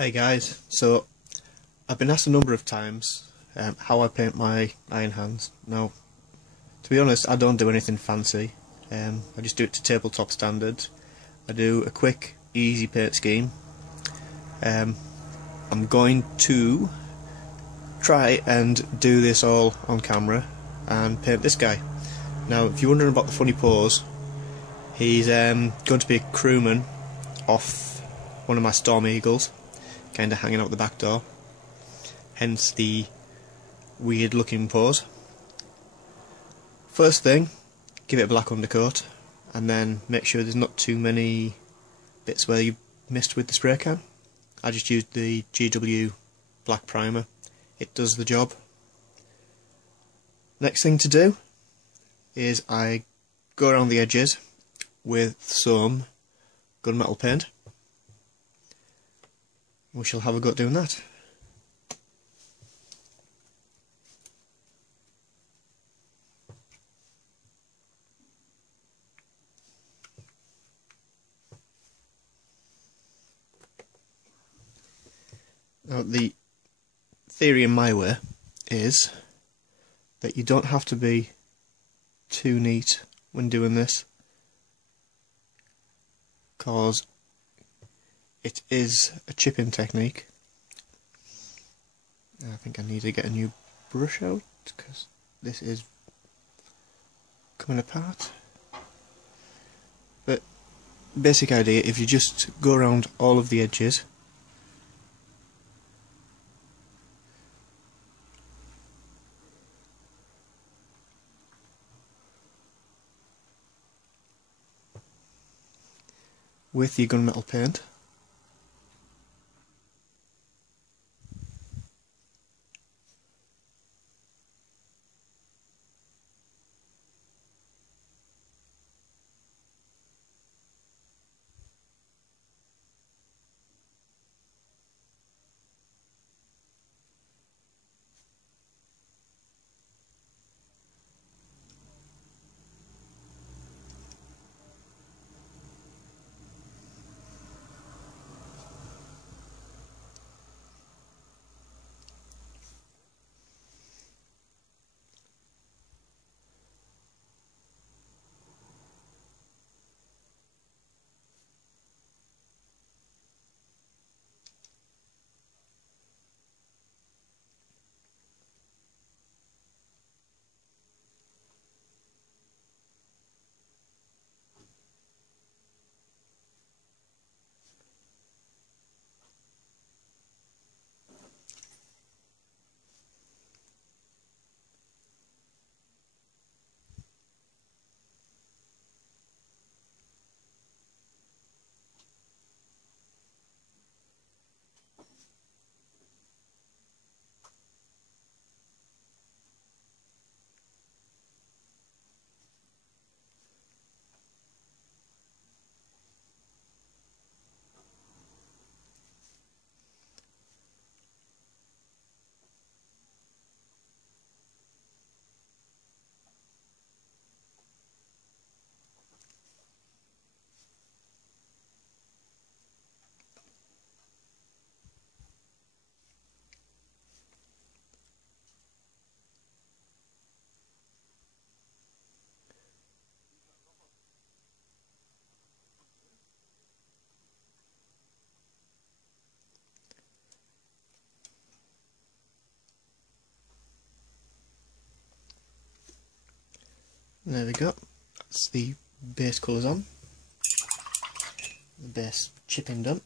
Hey guys, so I've been asked a number of times how I paint my iron hands. Now, to be honest, I don't do anything fancy. I just do it to tabletop standards. I do a quick, easy paint scheme. I'm going to try and do this all on camera and paint this guy. Now, if you're wondering about the funny pose, he's going to be a crewman off one of my Storm Eagles, kind of hanging out the back door, hence the weird looking pose. First thing, give it a black undercoat, and then make sure there's not too many bits where you missed with the spray can. I just used the GW black primer. It does the job. Next thing to do is I go around the edges with some gunmetal paint. We shall have a go at doing that. Now, the theory in my way is that you don't have to be too neat when doing this, because it is a chipping technique. I think I need to get a new brush out because this is coming apart. But basic idea, if you just go around all of the edges, with your gunmetal paint, there we go. That's the base colours on. The base chipping done.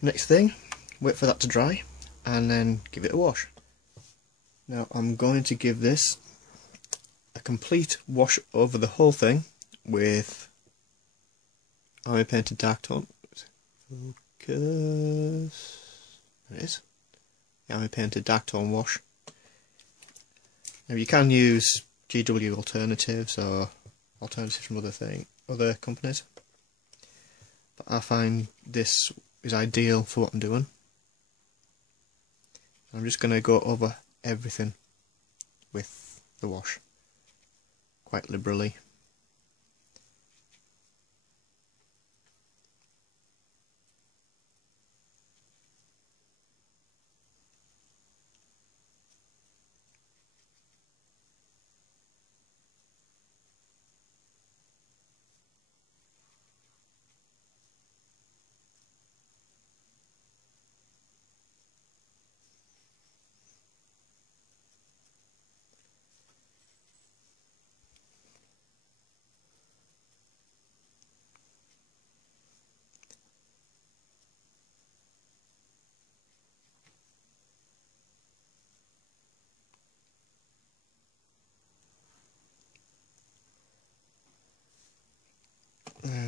Next thing, wait for that to dry and then give it a wash. Now I'm going to give this a complete wash over the whole thing with army painted dark tone. Focus. There it is. The army painted dark tone wash. Now you can use GW alternatives or alternatives from other companies, but I find this is ideal for what I'm doing. I'm just going to go over everything with the wash quite liberally.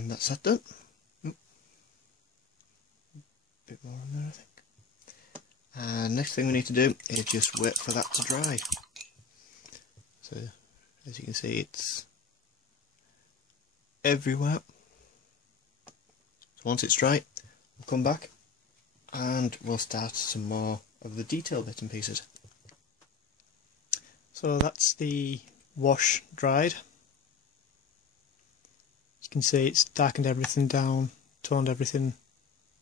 And that's that done. Bit more on there, I think. And next thing we need to do is just wait for that to dry. So as you can see, it's everywhere. So once it's dry, we'll come back and we'll start some more of the detail bits and pieces. So that's the wash dried. You can see it's darkened everything down, toned everything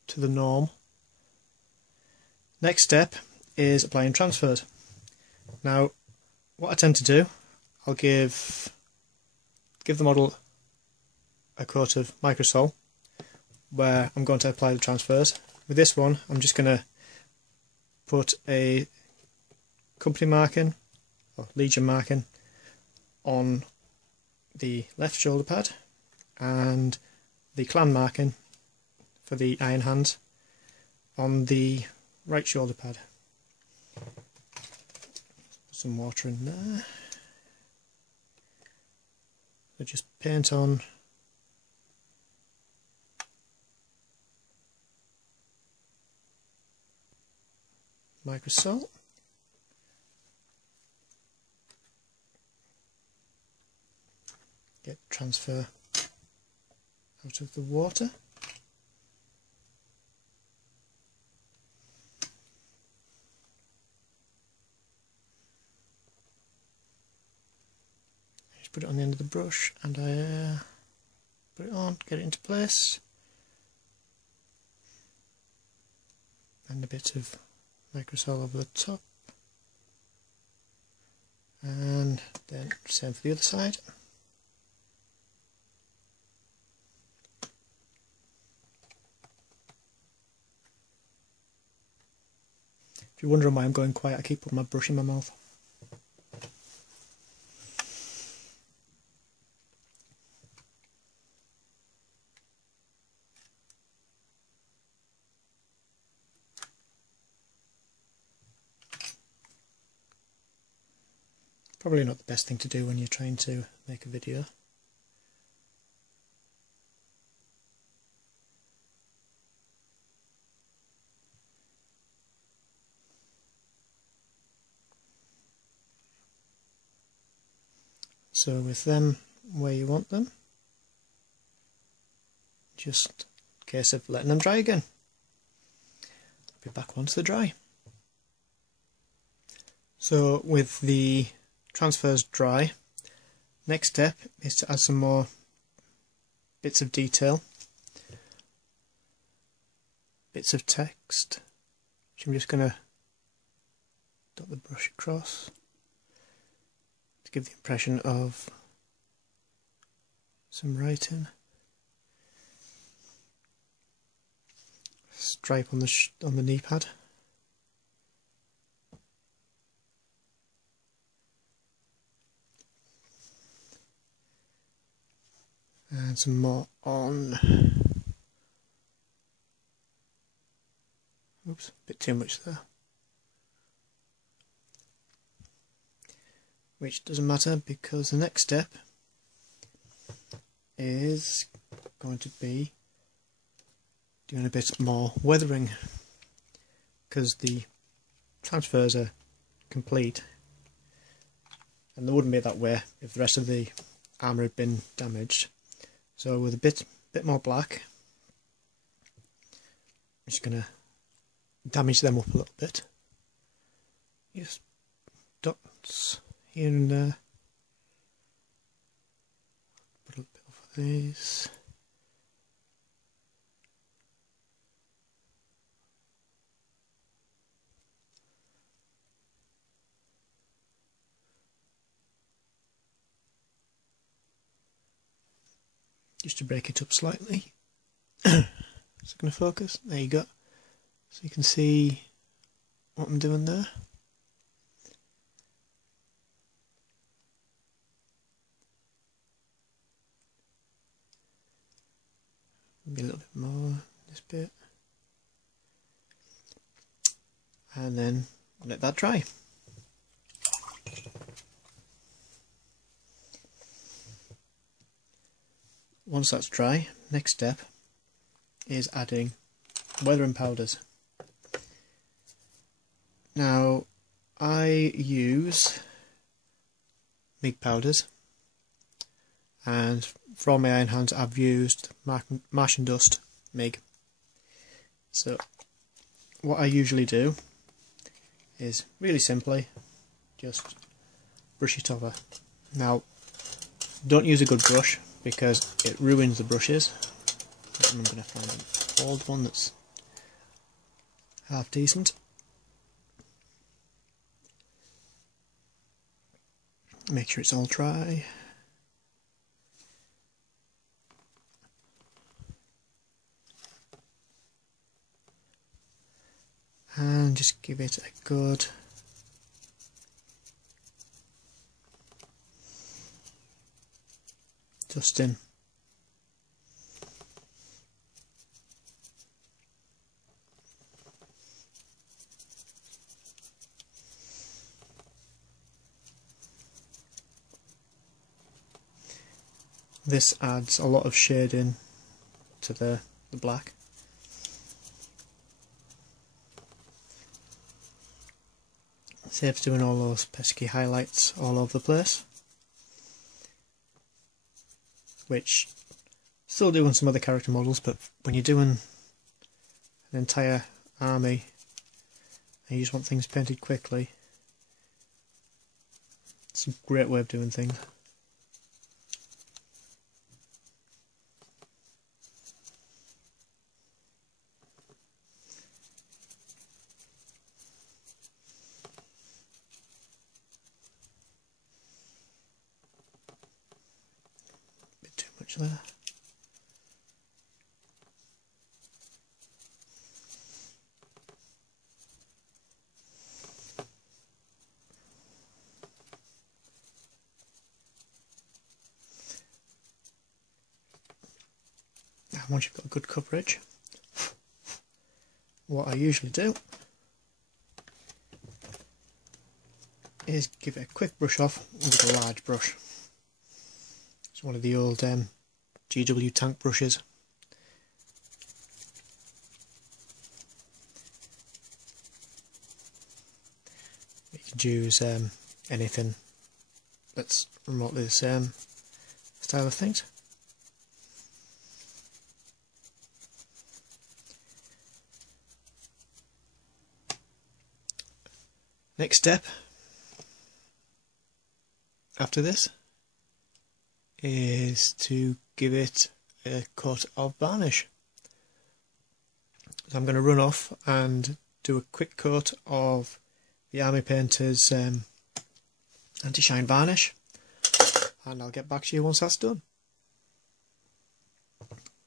to the norm. Next step is applying transfers. Now, what I tend to do, I'll give the model a coat of microsol where I'm going to apply the transfers. With this one, I'm just going to put a company marking or Legion marking on the left shoulder pad and the clan marking for the iron hands on the right shoulder pad. Put some water in there. So just paint on microsol. Get transfer out of the water. Just put it on the end of the brush and I put it on, get it into place. And a bit of microsol over the top. And then same for the other side. If you're wondering why I'm going quiet, I keep putting my brush in my mouth. Probably not the best thing to do when you're trying to make a video. So with them where you want them, just a case of letting them dry again. I'll be back once they're dry. So with the transfers dry, next step is to add some more bits of detail, bits of text, which I'm just going to dot the brush across to give the impression of some writing. Stripe on the knee pad. And some more on. Oops, a bit too much there. Which doesn't matter because the next step is going to be doing a bit more weathering, because the transfers are complete and they wouldn't be that way if the rest of the armour had been damaged. So with a bit more black, I'm just going to damage them up a little bit. Just dots here and there. Put a little bit over these. Just to break it up slightly. Is it going to focus? There you go. So you can see what I'm doing there. Maybe a little bit more this bit. And then let that dry. once that's dry, next step is adding weathering powders. Now I use MIG powders, and for all my iron hands I've used Martian Dust MIG. So what I usually do is really simply just brush it over. Now don't use a good brush because it ruins the brushes. I'm going to find an old one that's half decent. Make sure it's all dry. And just give it a good dusting. This adds a lot of shading to the black. Saves doing all those pesky highlights all over the place, which still do on some other character models, but when you're doing an entire army and you just want things painted quickly, it's a great way of doing things. Too much there. Now once you've got good coverage, what I usually do is give it a quick brush off with a large brush. It's one of the old GW tank brushes. You could use anything that's remotely the same style of things. Next step after this is to give it a coat of varnish. So I'm going to run off and do a quick coat of the Army Painter's anti-shine varnish, and I'll get back to you once that's done.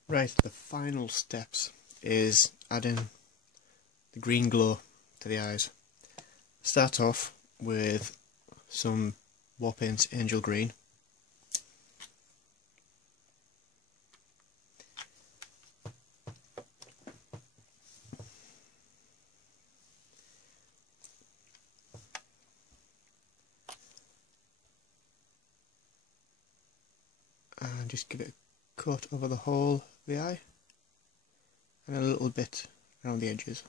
Right, the final steps is adding the green glow to the eyes. Start off with some Warpaint's Angel Green. And just give it a coat over the whole of the eye and a little bit around the edges.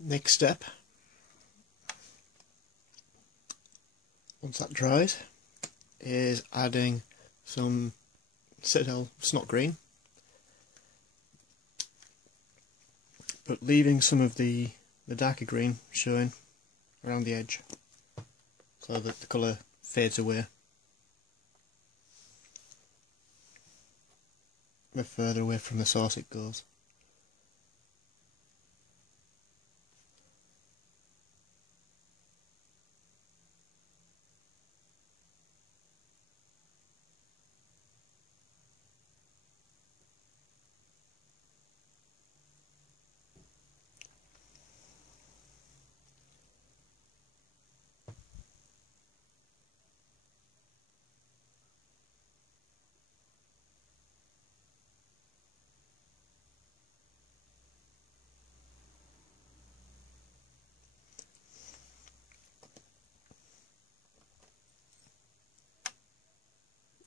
Next step, once that dries, is adding some Citadel Snot Green, but leaving some of the darker green showing around the edge so that the colour fades away the further away from the source it goes.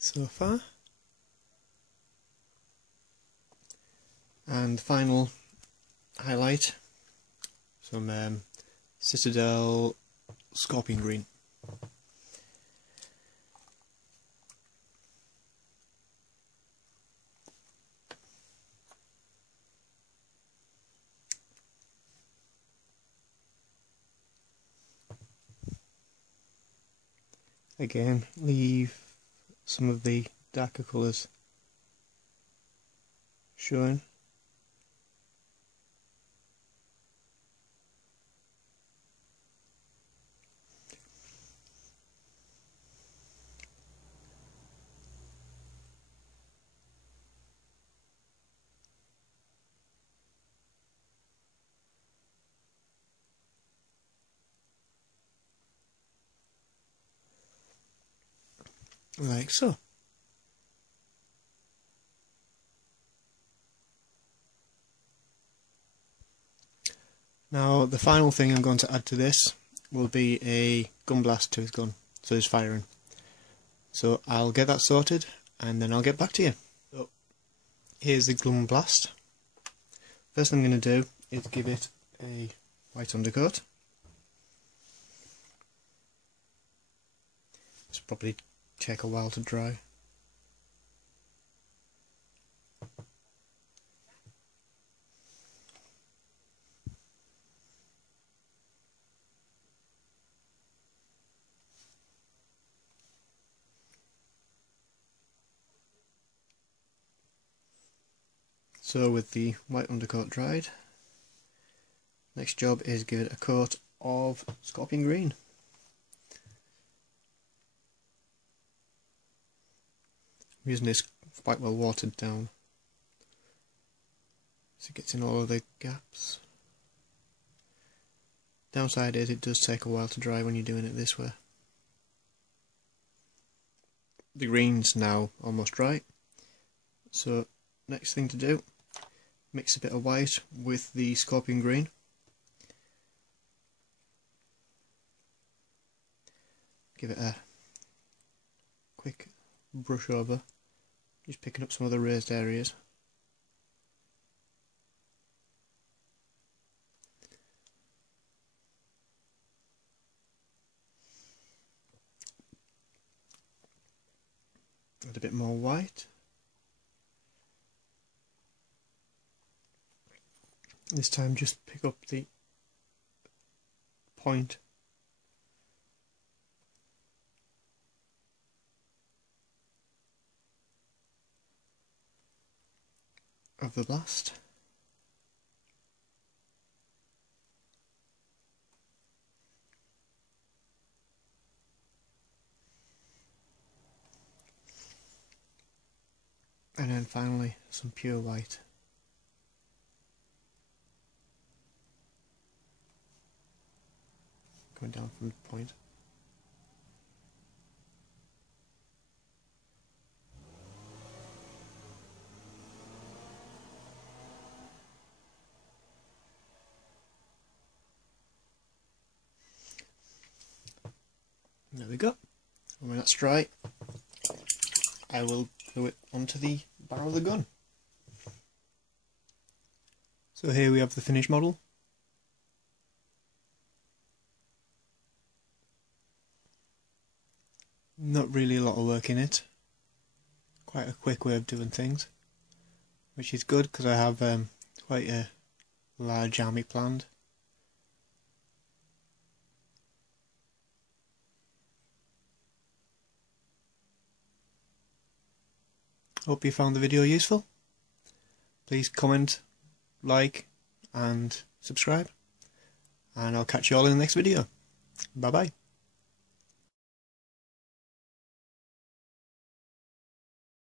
so far. And the final highlight, some Citadel Scorpion Green. Again, leave some of the darker colours showing. Like so. Now the final thing I'm going to add to this will be a gun blast to his gun, so he's firing. So I'll get that sorted and then I'll get back to you. So here's the gun blast. First thing I'm going to do is give it a white undercoat. This will probably take a while to dry. So with the white undercoat dried, next job is give it a coat of Scorpion Green. I'm using this quite well watered down, so it gets in all of the gaps. Downside is it does take a while to dry when you're doing it this way. The green's now almost dry, so next thing to do, mix a bit of white with the Scorpion Green. Give it a quick brush over, just picking up some of the raised areas. Add a bit more white. This time just pick up the point of the blast. And then finally some pure white. Going down from the point. There we go. And when that's dry, I will glue it onto the barrel of the gun. So here we have the finished model. Not really a lot of work in it. Quite a quick way of doing things, which is good because I have quite a large army planned. Hope you found the video useful. Please comment, like and subscribe, and I'll catch you all in the next video. Bye bye.